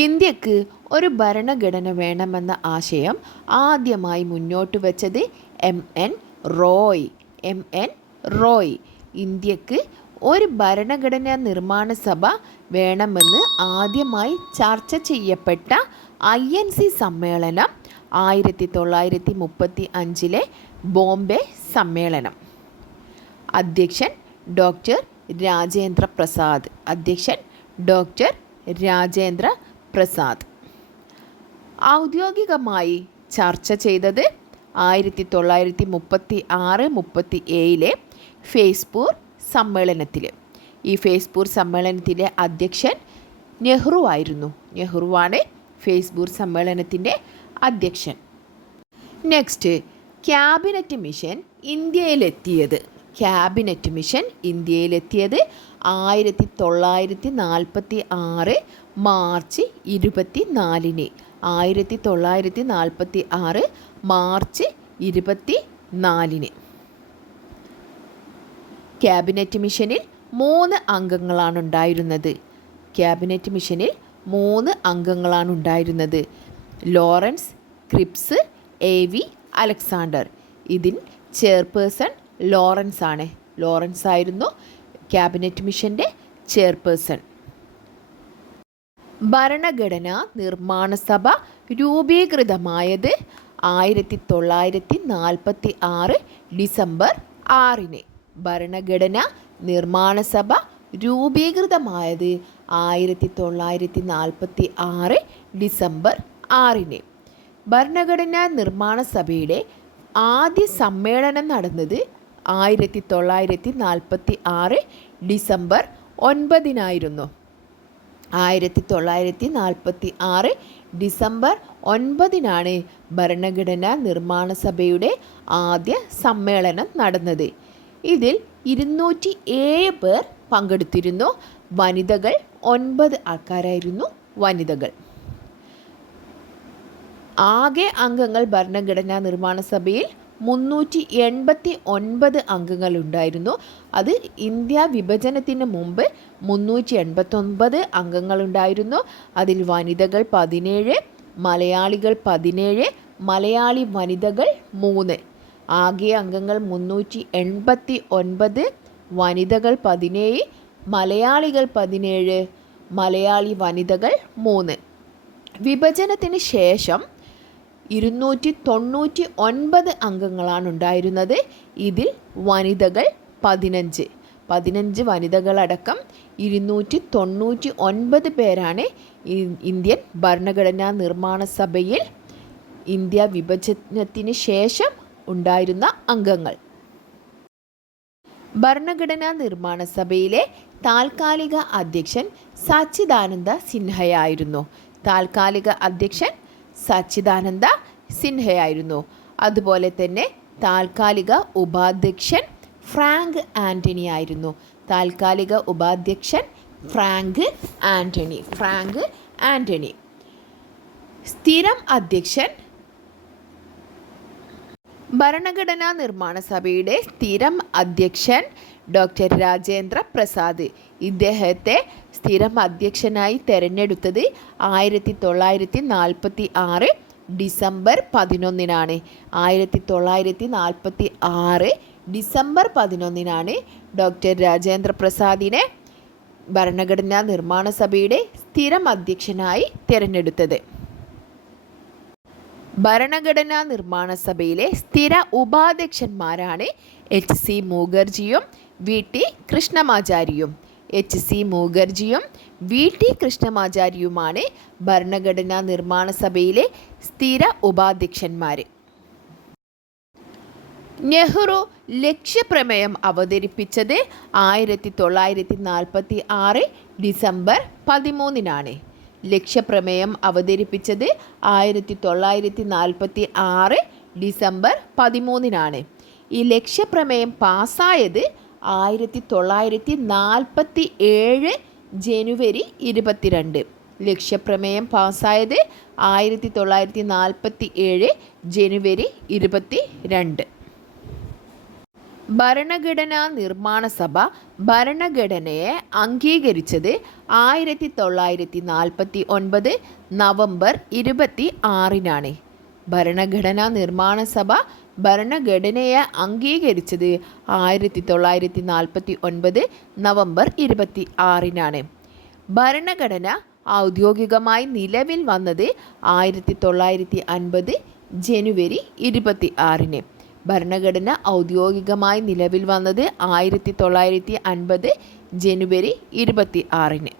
ഇന്ത്യക്ക് ഒരു ഭരണഘടന വേണമെന്ന ആശയം ആദ്യമായി മുന്നോട്ട് വച്ചത് എം.എൻ. റോയ്. എം.എൻ. റോയ്. ഇന്ത്യക്ക് ഒരു ഭരണഘടനാ നിർമ്മാണ സഭ വേണമെന്ന് ആദ്യമായി ചർച്ച ചെയ്യപ്പെട്ട INC സമ്മേളനം 1935 ബോംബെ സമ്മേളനം. അധ്യക്ഷൻ ഡോക്ടർ രാജേന്ദ്ര പ്രസാദ്. അധ്യക്ഷൻ ഡോക്ടർ രാജേന്ദ്ര പ്രസാദ്. ഔദ്യോഗികമായി ചർച്ച ചെയ്തത് 1936-37 ഫേസ്പൂർ സമ്മേളനത്തിൽ. ഈ ഫേസ്പൂർ സമ്മേളനത്തിൻ്റെ അധ്യക്ഷൻ നെഹ്റു ആയിരുന്നു. നെഹ്റുവാണ് ഫേസ്പൂർ സമ്മേളനത്തിൻ്റെ അധ്യക്ഷൻ. നെക്സ്റ്റ്, ക്യാബിനറ്റ് മിഷൻ ഇന്ത്യയിലെത്തിയത്. ക്യാബിനറ്റ് മിഷൻ ഇന്ത്യയിലെത്തിയത് 1946 മാർച്ച് 24. 1946 മാർച്ച് 24. ക്യാബിനറ്റ് മിഷനിൽ 3 അംഗങ്ങളാണ് ഉണ്ടായിരുന്നത്. ക്യാബിനറ്റ് മിഷനിൽ 3 അംഗങ്ങളാണ് ഉണ്ടായിരുന്നത്. Lawrence Cripps, A.V. അലക്സാണ്ടർ. ഇതിൽ ചെയർപേഴ്സൺ ലോറൻസ് ആണ്. ലോറൻസ് ആയിരുന്നു ക്യാബിനറ്റ് മിഷൻ്റെ ചെയർപേഴ്സൺ. ഭരണഘടനാ നിർമ്മാണ സഭ രൂപീകൃതമായത് 1946 ഡിസംബർ 6. ഭരണഘടനാ നിർമ്മാണ സഭ രൂപീകൃതമായത് 1946 ഡിസംബർ 6. ഭരണഘടനാ നിർമ്മാണ സഭയുടെ ആദ്യ സമ്മേളനം നടന്നത് 1946 ഡിസംബർ 9. 1946 ഡിസംബർ 9 ഭരണഘടനാ നിർമ്മാണ സഭയുടെ ആദ്യ സമ്മേളനം നടന്നത്. ഇതിൽ 207 പേർ പങ്കെടുത്തിരുന്നു. വനിതകൾ 9 ആൾക്കാരായിരുന്നു വനിതകൾ. ആകെ അംഗങ്ങൾ ഭരണഘടനാ നിർമ്മാണ സഭയിൽ 389 അംഗങ്ങളുണ്ടായിരുന്നു. അത് ഇന്ത്യ വിഭജനത്തിന് മുമ്പ് 389 അംഗങ്ങളുണ്ടായിരുന്നു. അതിൽ വനിതകൾ 17, മലയാളികൾ 17, മലയാളി വനിതകൾ 3. ആകെ അംഗങ്ങൾ 389, വനിതകൾ 17, മലയാളികൾ 17, മലയാളി വനിതകൾ 3. വിഭജനത്തിന് ശേഷം 299 അംഗങ്ങളാണ് ഉണ്ടായിരുന്നത്. ഇതിൽ വനിതകൾ 15 വനിതകളടക്കം 299 പേരാണ് ഇന്ത്യൻ ഭരണഘടനാ നിർമ്മാണ സഭയിൽ ഇന്ത്യ വിഭജനത്തിന് ശേഷം ഉണ്ടായിരുന്ന അംഗങ്ങൾ. ഭരണഘടനാ നിർമ്മാണ സഭയിലെ താൽക്കാലിക അധ്യക്ഷൻ സച്ചിദാനന്ദ സിൻഹയായിരുന്നു. താൽക്കാലിക അധ്യക്ഷൻ സച്ചിദാനന്ദ സിൻഹയായിരുന്നു. അതുപോലെ തന്നെ താൽക്കാലിക ഉപാധ്യക്ഷൻ ഫ്രാങ്ക് ആൻ്റണി ആയിരുന്നു. താൽക്കാലിക ഉപാധ്യക്ഷൻ ഫ്രാങ്ക് ആൻ്റണി. സ്ഥിരം അധ്യക്ഷൻ ഭരണഘടനാ നിർമ്മാണ സഭയുടെ സ്ഥിരം അധ്യക്ഷൻ ഡോക്ടർ രാജേന്ദ്ര പ്രസാദ്. ഇദ്ദേഹത്തെ സ്ഥിരം അധ്യക്ഷനായി തെരഞ്ഞെടുത്തത് 1946 ഡിസംബർ 11. 1946 ഡിസംബർ 11 ഡോക്ടർ രാജേന്ദ്ര പ്രസാദിനെ ഭരണഘടനാ നിർമ്മാണ സഭയുടെ സ്ഥിരം അധ്യക്ഷനായി തിരഞ്ഞെടുത്തത്. ഭരണഘടനാ നിർമ്മാണ സഭയിലെ സ്ഥിര ഉപാധ്യക്ഷന്മാരാണ് H.C. മുഖർജിയും V.T. കൃഷ്ണമാചാരിയും. H.C. മുഖർജിയും V.T. കൃഷ്ണമാചാരിയുമാണ് ഭരണഘടനാ നിർമ്മാണ സഭയിലെ സ്ഥിര ഉപാധ്യക്ഷന്മാർ. നെഹ്റു ലക്ഷ്യപ്രമേയം അവതരിപ്പിച്ചത് 1946 ഡിസംബർ 13. ലക്ഷ്യപ്രമേയം അവതരിപ്പിച്ചത് 1946 ഡിസംബർ 13. ഈ ലക്ഷ്യപ്രമേയം പാസ്സായത് 1947 ജനുവരി 22. ലക്ഷ്യപ്രമേയം പാസ്സായത് 1947 ജനുവരി 22. ഭരണഘടനാ നിർമ്മാണ സഭ ഭരണഘടനയെ അംഗീകരിച്ചത് 1949 നവംബർ 26-നാണ്. ഭരണഘടനാ നിർമ്മാണ സഭ ഭരണഘടനയെ അംഗീകരിച്ചത് 1949 നവംബർ 26-നാണ്. ഭരണഘടന ഔദ്യോഗികമായി നിലവിൽ വന്നത് 1950 ജനുവരി 26-ന്. ഭരണഘടന ഔദ്യോഗികമായി നിലവിൽ വന്നത് 1950 ജനുവരി 26-ന്.